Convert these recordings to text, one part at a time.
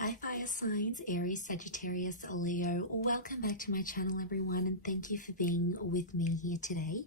Hi fire signs, Aries, Sagittarius, Leo. Welcome back to my channel everyone, and thank you for being with me here today.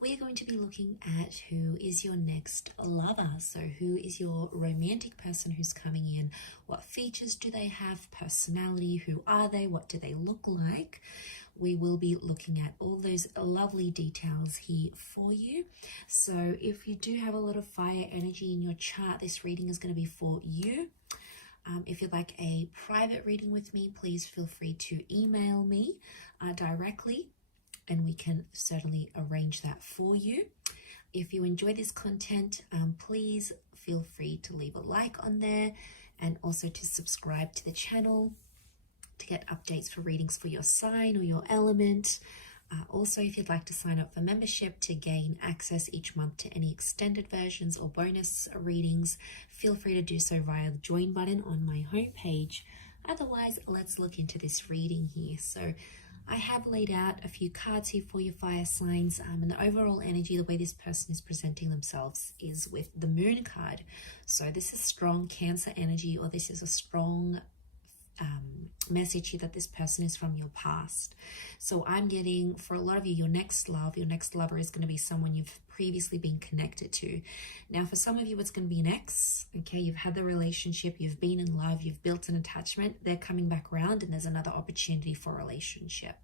We are going to be looking at who is your next lover. So who is your romantic person who's coming in? What features do they have? Personality, who are they? What do they look like? We will be looking at all those lovely details here for you. So if you do have a lot of fire energy in your chart, this reading is going to be for you. If you'd like a private reading with me, please feel free to email me directly, and we can certainly arrange that for you. If you enjoy this content, please feel free to leave a like on there and also to subscribe to the channel to get updates for readings for your sign or your element. Also, if you'd like to sign up for membership to gain access each month to any extended versions or bonus readings, feel free to do so via the join button on my homepage. Otherwise, let's look into this reading here. So I have laid out a few cards here for your fire signs, and the overall energy, the way this person is presenting themselves is with the moon card. So this is strong Cancer energy, or this is a strong message here that this person is from your past. So I'm getting, for a lot of you, your next lover is going to be someone you've previously been connected to. Now for some of you it's going to be an ex. Okay, you've had the relationship, you've been in love, you've built an attachment, they're coming back around and there's another opportunity for a relationship.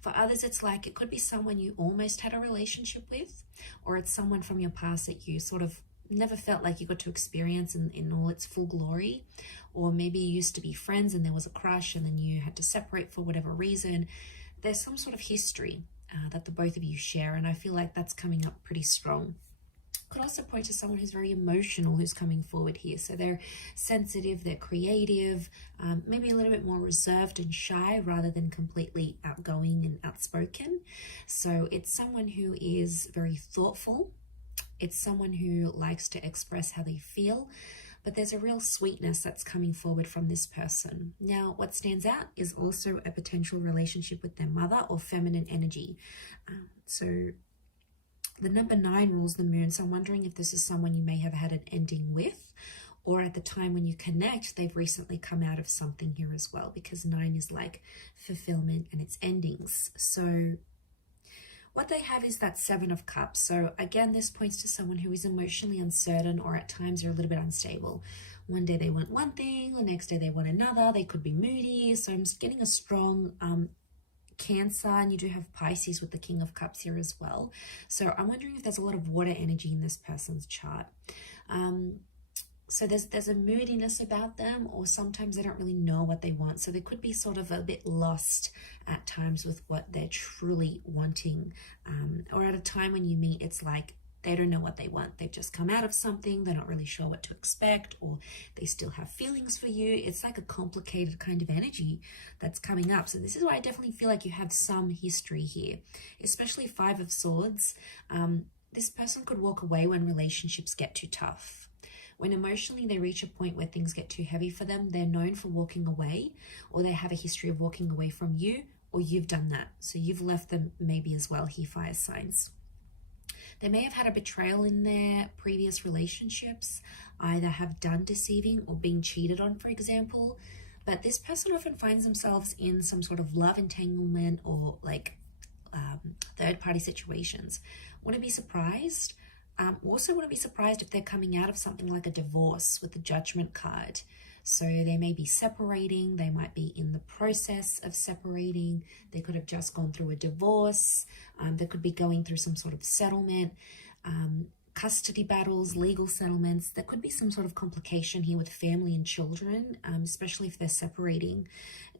For others, it's like it could be someone you almost had a relationship with, or it's someone from your past that you sort of never felt like you got to experience in all its full glory. Or maybe you used to be friends and there was a crush and then you had to separate for whatever reason. There's some sort of history that the both of you share, and I feel like that's coming up pretty strong. Could also point to someone who's very emotional who's coming forward here. So they're sensitive, they're creative, maybe a little bit more reserved and shy rather than completely outgoing and outspoken. So it's someone who is very thoughtful. It's someone who likes to express how they feel, but there's a real sweetness that's coming forward from this person. Now, what stands out is also a potential relationship with their mother or feminine energy. So the number 9 rules the moon, so I'm wondering if this is someone you may have had an ending with, or at the time when you connect, they've recently come out of something here as well, because 9 is like fulfillment and its endings. So what they have is that 7 of Cups. So again, this points to someone who is emotionally uncertain, or at times are a little bit unstable. One day they want one thing, the next day they want another. They could be moody. So I'm getting a strong Cancer, and you do have Pisces with the King of Cups here as well. So I'm wondering if there's a lot of water energy in this person's chart. So there's a moodiness about them, or sometimes they don't really know what they want. So they could be sort of a bit lost at times with what they're truly wanting. Or at a time when you meet, it's like they don't know what they want. They've just come out of something. They're not really sure what to expect, or they still have feelings for you. It's like a complicated kind of energy that's coming up. So this is why I definitely feel like you have some history here, especially 5 of Swords. This person could walk away when relationships get too tough. When emotionally they reach a point where things get too heavy for them, they're known for walking away, or they have a history of walking away from you, or you've done that. So you've left them maybe as well here, fire signs. They may have had a betrayal in their previous relationships, either have done deceiving or been cheated on, for example. But this person often finds themselves in some sort of love entanglement or like third-party situations. Wouldn't be surprised. Also wouldn't be surprised if they're coming out of something like a divorce with the Judgment card. So they may be separating, they might be in the process of separating, they could have just gone through a divorce, they could be going through some sort of settlement, custody battles, legal settlements. There could be some sort of complication here with family and children, especially if they're separating.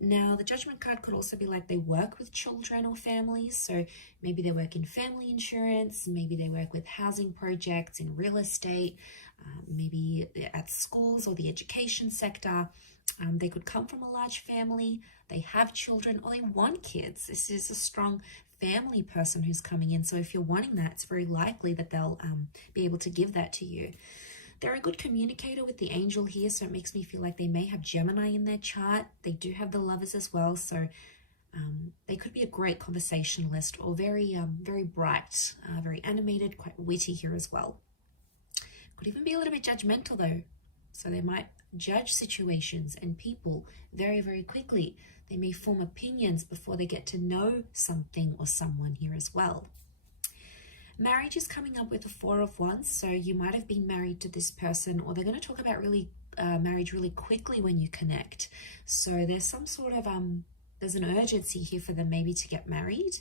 Now, the Judgment card could also be like they work with children or families. So maybe they work in family insurance, maybe they work with housing projects in real estate, maybe at schools or the education sector. They could come from a large family, they have children, or they want kids. This is a strong family person who's coming in. So if you're wanting that, it's very likely that they'll be able to give that to you. They're a good communicator with the angel here, so it makes me feel like they may have Gemini in their chart. They do have the Lovers as well, so they could be a great conversationalist, or very bright, very animated, quite witty here as well. Could even be a little bit judgmental though. So they might judge situations and people very, very quickly. They may form opinions before they get to know something or someone here as well. Marriage is coming up with the Four of Wands, so you might have been married to this person, or they're going to talk about marriage really quickly when you connect. So there's some sort of there's an urgency here for them maybe to get married.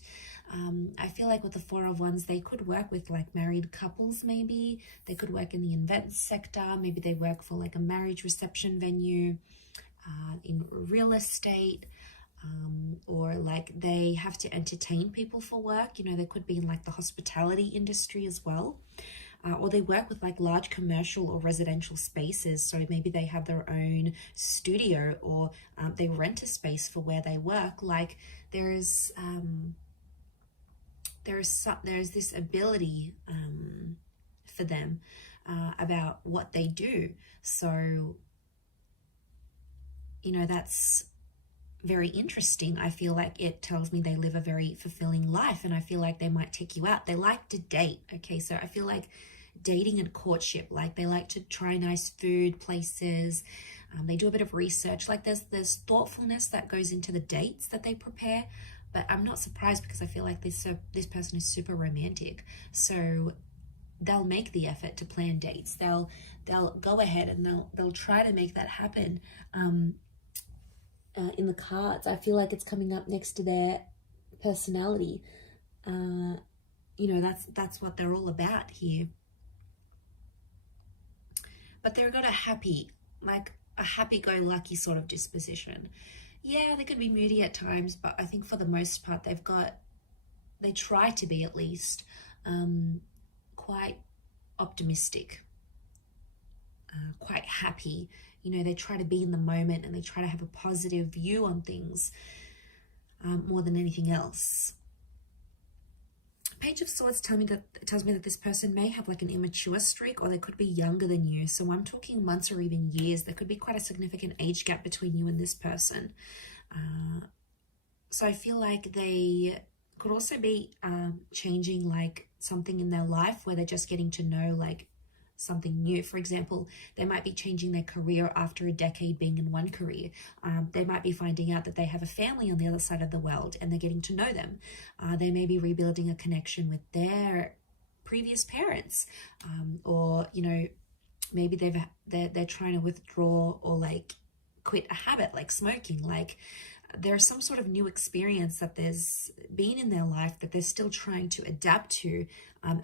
I feel like with the Four of Wands, they could work with like married couples maybe. They could work in the events sector. Maybe they work for like a marriage reception venue, in real estate, or like they have to entertain people for work. You know, they could be in like the hospitality industry as well. Or they work with like large commercial or residential spaces. So maybe they have their own studio, or they rent a space for where they work. Like there's this ability for them about what they do. So, you know, that's very interesting. I feel like it tells me they live a very fulfilling life, and I feel like they might take you out. They like to date. Okay, so I feel like dating and courtship, like they like to try nice food places. They do a bit of research. Like there's thoughtfulness that goes into the dates that they prepare. But I'm not surprised, because I feel like this person is super romantic. So they'll make the effort to plan dates. They'll go ahead and they'll try to make that happen. In the cards, I feel like it's coming up next to their personality. You know, that's what they're all about here. But they've got a happy-go-lucky sort of disposition. Yeah, they could be moody at times, but I think for the most part, they try to be at least quite optimistic, quite happy. You know, they try to be in the moment, and they try to have a positive view on things more than anything else. Page of Swords tells me that this person may have like an immature streak, or they could be younger than you. So I'm talking months or even years. There could be quite a significant age gap between you and this person. So I feel like they could also be changing like something in their life, where they're just getting to know like something new. For example, they might be changing their career after a decade being in one career. They might be finding out that they have a family on the other side of the world, and they're getting to know them. They may be rebuilding a connection with their previous parents, or you know, maybe they're trying to withdraw or like quit a habit like smoking. Like there's some sort of new experience that there's been in their life that they're still trying to adapt to,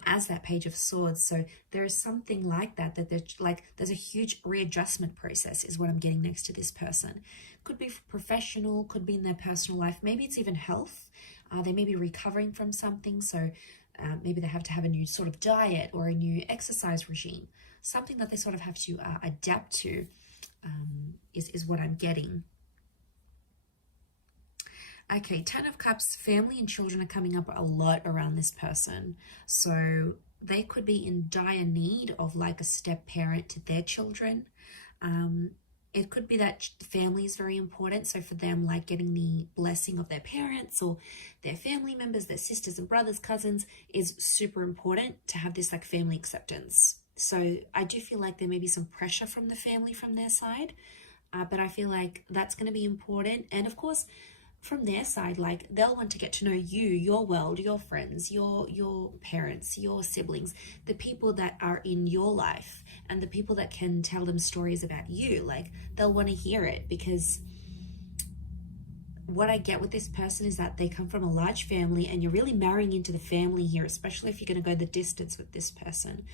as that Page of Swords. So there is something like that there's a huge readjustment process is what I'm getting next to this person. Could be professional, could be in their personal life. Maybe it's even health. They may be recovering from something. So maybe they have to have a new sort of diet or a new exercise regime. Something that they sort of have to adapt to is what I'm getting. Okay, Ten of Cups, family and children are coming up a lot around this person. So they could be in dire need of like a step parent to their children. It could be that family is very important. So for them, like getting the blessing of their parents or their family members, their sisters and brothers, cousins, is super important to have this like family acceptance. So I do feel like there may be some pressure from the family from their side, but I feel like that's going to be important. And of course, from their side, like they'll want to get to know you, your world, your friends, your parents, your siblings, the people that are in your life, and the people that can tell them stories about you. Like they'll want to hear it, because what I get with this person is that they come from a large family, and you're really marrying into the family here, especially if you're going to go the distance with this person.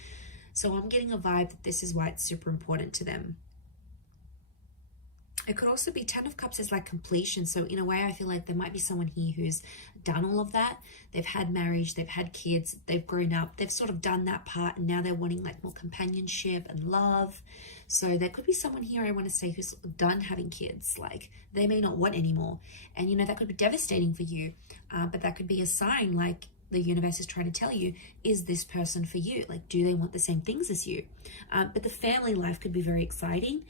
So I'm getting a vibe that this is why it's super important to them. It could also be Ten of Cups is like completion. So in a way, I feel like there might be someone here who's done all of that. They've had marriage, they've had kids, they've grown up, they've sort of done that part, and now they're wanting like more companionship and love. So there could be someone here, I want to say, who's done having kids. Like they may not want anymore. And you know, that could be devastating for you, but that could be a sign like the universe is trying to tell you, is this person for you? Like, do they want the same things as you? But the family life could be very exciting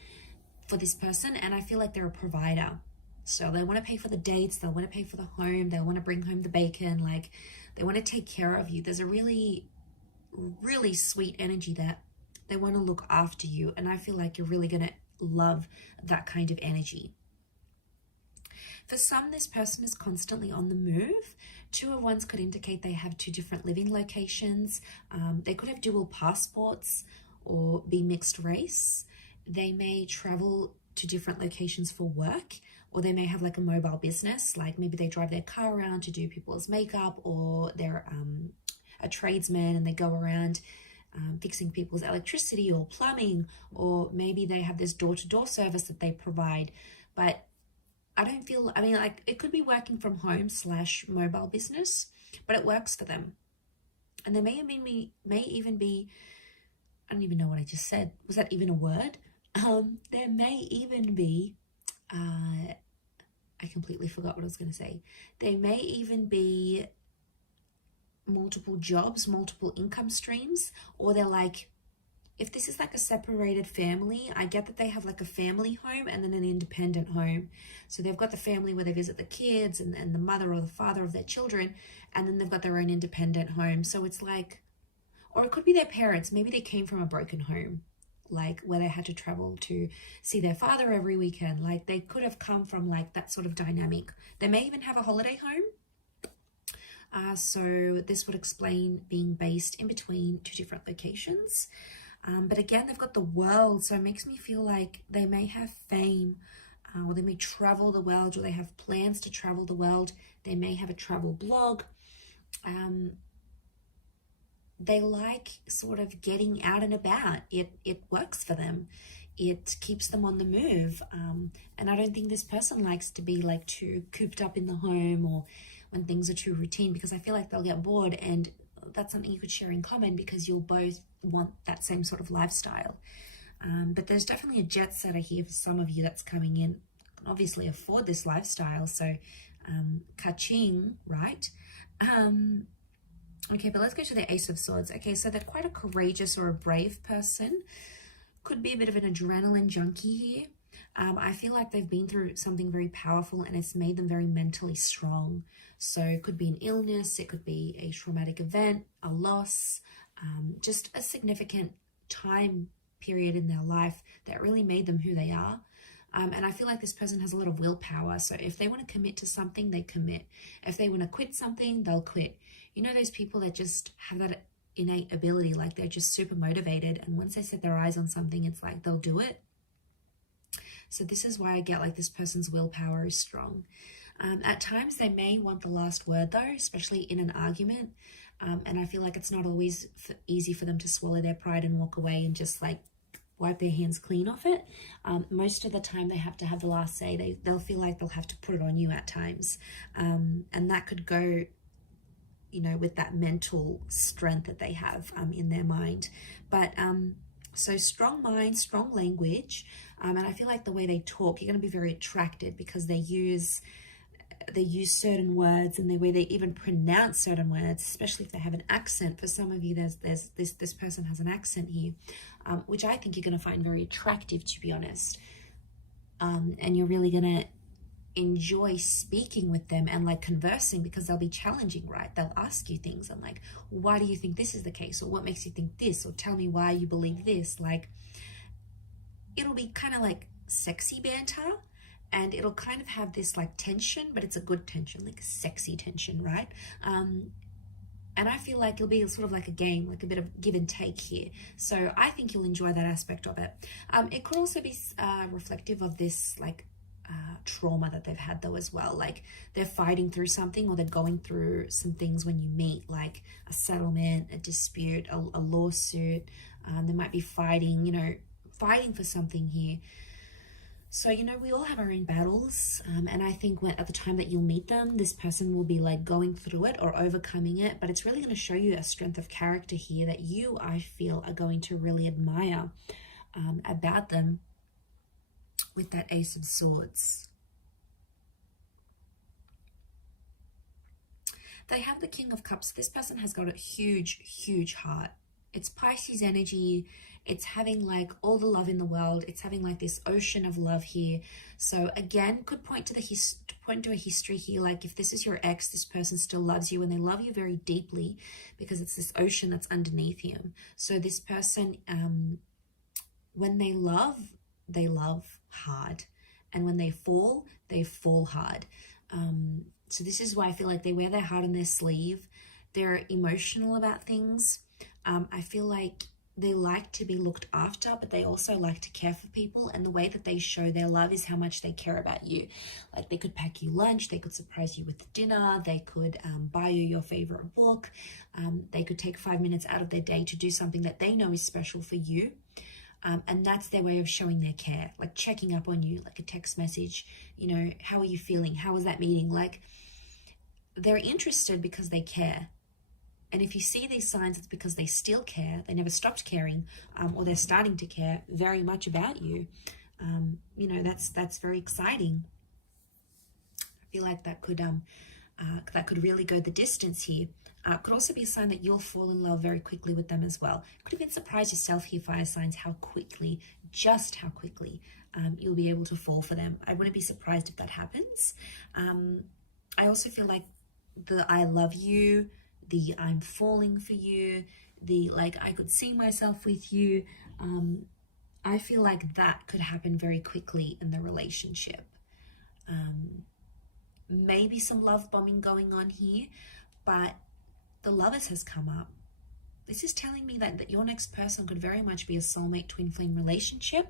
for this person, and I feel like they're a provider. So they want to pay for the dates, they want to pay for the home, they want to bring home the bacon, like they want to take care of you. There's a really, really sweet energy that They want to look after you. And I feel like you're really going to love that kind of energy. For some, this person is constantly on the move. 2 of Wands could indicate they have 2 different living locations. They could have dual passports or be mixed race. They may travel to different locations for work, or they may have like a mobile business, like maybe they drive their car around to do people's makeup, or they're a tradesman and they go around fixing people's electricity or plumbing, or maybe they have this door-to-door service that they provide. But I don't feel, I mean, like it could be working from home / mobile business, but it works for them. And there may even be, I don't even know what I just said. Was that even a word? There may even be, I completely forgot what I was going to say. There may even be multiple jobs, multiple income streams, or they're like, if this is like a separated family, I get that they have like a family home and then an independent home. So they've got the family where they visit the kids and the mother or the father of their children, and then they've got their own independent home. So it's like, or it could be their parents. Maybe they came from a broken home, like where they had to travel to see their father every weekend. Like they could have come from like that sort of dynamic. They may even have a holiday home. So this would explain being based in between 2 different locations. But again, they've got the world, so it makes me feel like they may have fame, or they may travel the world, or they have plans to travel the world. They may have a travel blog. They like sort of getting out and about. It works for them. It keeps them on the move. And I don't think this person likes to be like too cooped up in the home, or when things are too routine, because I feel like they'll get bored, and that's something you could share in common because you'll both want that same sort of lifestyle. But there's definitely a jet setter here for some of you that's coming in, can obviously afford this lifestyle. So ka-ching, right? Okay, but let's go to the Ace of Swords. Okay, so they're quite a courageous or a brave person. Could be a bit of an adrenaline junkie here. I feel like they've been through something very powerful and it's made them very mentally strong. So it could be an illness, it could be a traumatic event, a loss, just a significant time period in their life that really made them who they are. And I feel like this person has a lot of willpower. So if they want to commit to something, they commit. If they want to quit something, they'll quit. You know, those people that just have that innate ability, like they're just super motivated. And once they set their eyes on something, it's like they'll do it. So this is why I get like this person's willpower is strong. At times they may want the last word though, especially in an argument. And I feel like it's not always easy for them to swallow their pride and walk away and just like wipe their hands clean off it. Most of the time they have to have the last say. They'll feel like they'll have to put it on you at times. And that could go, you know, with that mental strength that they have in their mind. But so strong mind, strong language. And I feel like the way they talk, you're going to be very attracted because they use certain words, and the way they even pronounce certain words, especially if they have an accent. For some of you, this person has an accent here, which I think you're going to find very attractive, to be honest. And you're really going to enjoy speaking with them and like conversing, because they'll be challenging, right? They'll ask you things and like, why do you think this is the case? Or what makes you think this? Or tell me why you believe this. Like, it'll be kind of like sexy banter. And it'll kind of have this like tension, but it's a good tension, like a sexy tension, right? And I feel like it'll be sort of like a game, like a bit of give and take here. So I think you'll enjoy that aspect of it. It could also be reflective of this like trauma that they've had though as well. Like they're fighting through something, or they're going through some things when you meet, like a settlement, a dispute, a lawsuit. They might be fighting, you know, fighting for something here. So, you know, we all have our own battles. And I think at the time that you'll meet them, this person will be like going through it or overcoming it. But it's really going to show you a strength of character here that you, I feel, are going to really admire about them with that Ace of Swords. They have the King of Cups. This person has got a huge, huge heart. It's Pisces energy. It's having like all the love in the world. It's having like this ocean of love here. So again, could point to point to a history here. Like if this is your ex, this person still loves you and they love you very deeply because it's this ocean that's underneath him. So this person, when they love hard. And when they fall hard. So this is why I feel like they wear their heart on their sleeve. They're emotional about things. I feel like they like to be looked after, but they also like to care for people. And the way that they show their love is how much they care about you. Like they could pack you lunch, they could surprise you with dinner, they could buy you your favorite book. They could take 5 minutes out of their day to do something that they know is special for you. And that's their way of showing their care, like checking up on you, like a text message, you know, how are you feeling? How was that meeting? Like they're interested because they care. And if you see these signs, it's because they still care. They never stopped caring, or they're starting to care very much about you. You know, that's very exciting. I feel like that could really go the distance here. Could also be a sign that you'll fall in love very quickly with them as well. Could even surprise yourself here, fire signs, just how quickly you'll be able to fall for them. I wouldn't be surprised if that happens. I also feel like the I love you, the I'm falling for you, the like I could see myself with you. I feel like that could happen very quickly in the relationship. Maybe some love bombing going on here, but the Lovers has come up. This is telling me that your next person could very much be a soulmate twin flame relationship,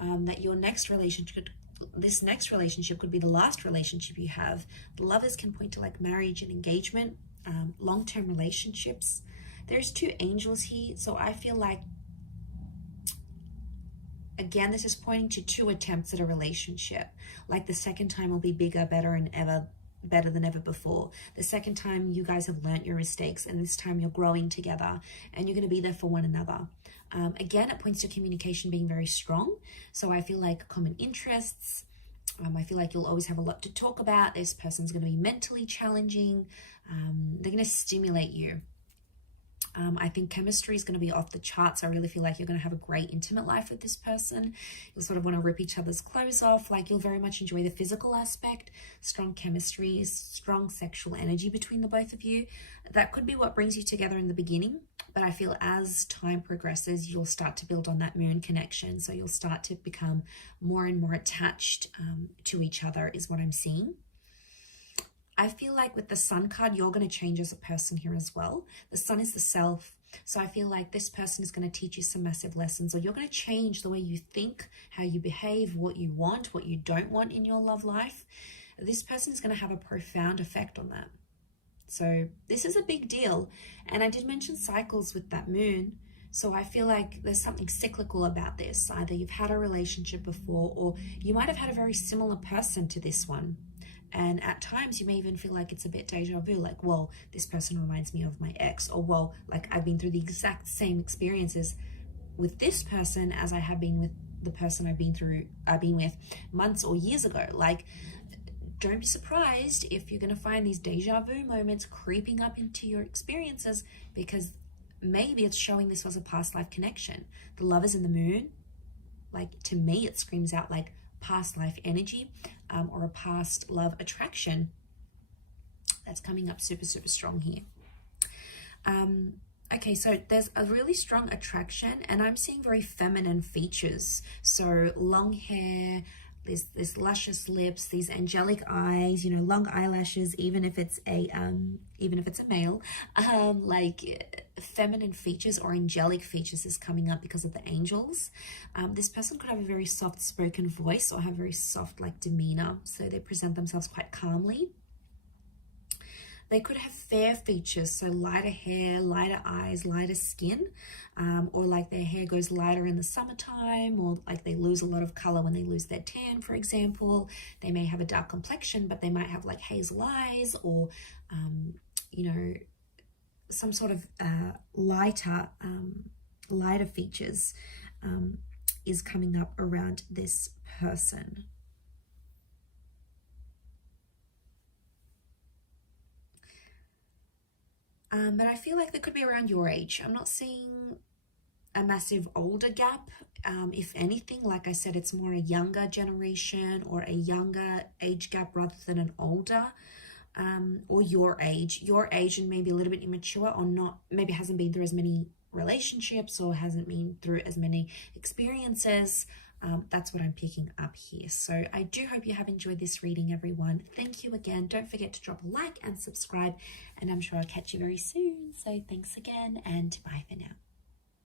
that your next relationship, this next relationship could be the last relationship you have. The Lovers can point to like marriage and engagement, long-term relationships. There's 2 angels here, so I feel like, again, this is pointing to 2 attempts at a relationship. Like the second time will be bigger, better than ever before. The second time you guys have learnt your mistakes, and this time you're growing together and you're going to be there for one another. Again, it points to communication being very strong. So I feel like common interests. I feel like you'll always have a lot to talk about. This person's going to be mentally challenging. They're going to stimulate you. I think chemistry is going to be off the charts. I really feel like you're going to have a great intimate life with this person. You'll sort of want to rip each other's clothes off. Like you'll very much enjoy the physical aspect, strong chemistry, strong sexual energy between the both of you. That could be what brings you together in the beginning. But I feel as time progresses, you'll start to build on that moon connection. So you'll start to become more and more attached to each other is what I'm seeing. I feel like with the Sun card, you're going to change as a person here as well. The Sun is the self. So I feel like this person is going to teach you some massive lessons, or you're going to change the way you think, how you behave, what you want, what you don't want in your love life. This person is going to have a profound effect on that. So this is a big deal. And I did mention cycles with that moon. So I feel like there's something cyclical about this. Either you've had a relationship before, or you might have had a very similar person to this one. And at times you may even feel like it's a bit deja vu, like, well, this person reminds me of my ex, or well, like I've been through the exact same experiences with this person as I have been with the person I've been with months or years ago. Like, don't be surprised if you're going to find these deja vu moments creeping up into your experiences, because maybe it's showing this was a past life connection. The Lovers in the moon, like to me, it screams out like past life energy, or a past love attraction that's coming up super, super strong here. Okay, so there's a really strong attraction, and I'm seeing very feminine features. So long hair, this luscious lips, these angelic eyes, you know, long eyelashes, even if it's a male, like feminine features or angelic features is coming up because of the angels. This person could have a very soft spoken voice or have very soft like demeanor, so they present themselves quite calmly. They could have fair features, so lighter hair, lighter eyes, lighter skin, or like their hair goes lighter in the summertime, or like they lose a lot of color when they lose their tan, for example. They may have a dark complexion, but they might have like hazel eyes, or, you know, some sort of lighter features is coming up around this person. But I feel like that could be around your age. I'm not seeing a massive older gap. If anything, like I said, it's more a younger generation or a younger age gap rather than an older, or your age and maybe a little bit immature, or not, maybe hasn't been through as many relationships or hasn't been through as many experiences. That's what I'm picking up here. So I do hope you have enjoyed this reading, everyone. Thank you again. Don't forget to drop a like and subscribe, and I'm sure I'll catch you very soon. So thanks again, and bye for now.